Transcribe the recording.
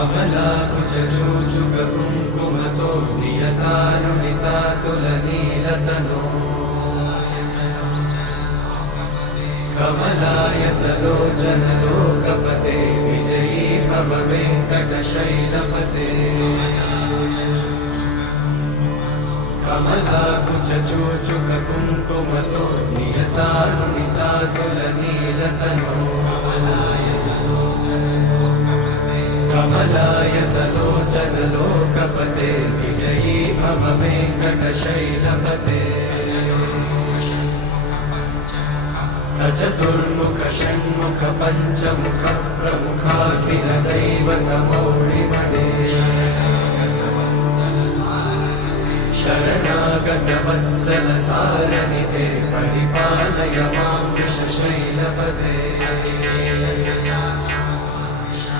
कमलाकुचूचुककुङ्कुमतो नियतारुणितातुलनीलतनो कमलायतलोचनलोकपते विजयी भव वेङ्कटशैलपते कमलाकुचूचुककुङ्कुमतो नियतारुणितातुलनीलतनो कमलायतलोचनलोकपते विजयी भव वेङ्कटशैलपते सचतुर्मुख षण्मुख पञ्चमुख प्रमुखाखिल दैवतमौळिमणे शरणागत वत्सल सारनिधे परिपालय मां वृषशैलपते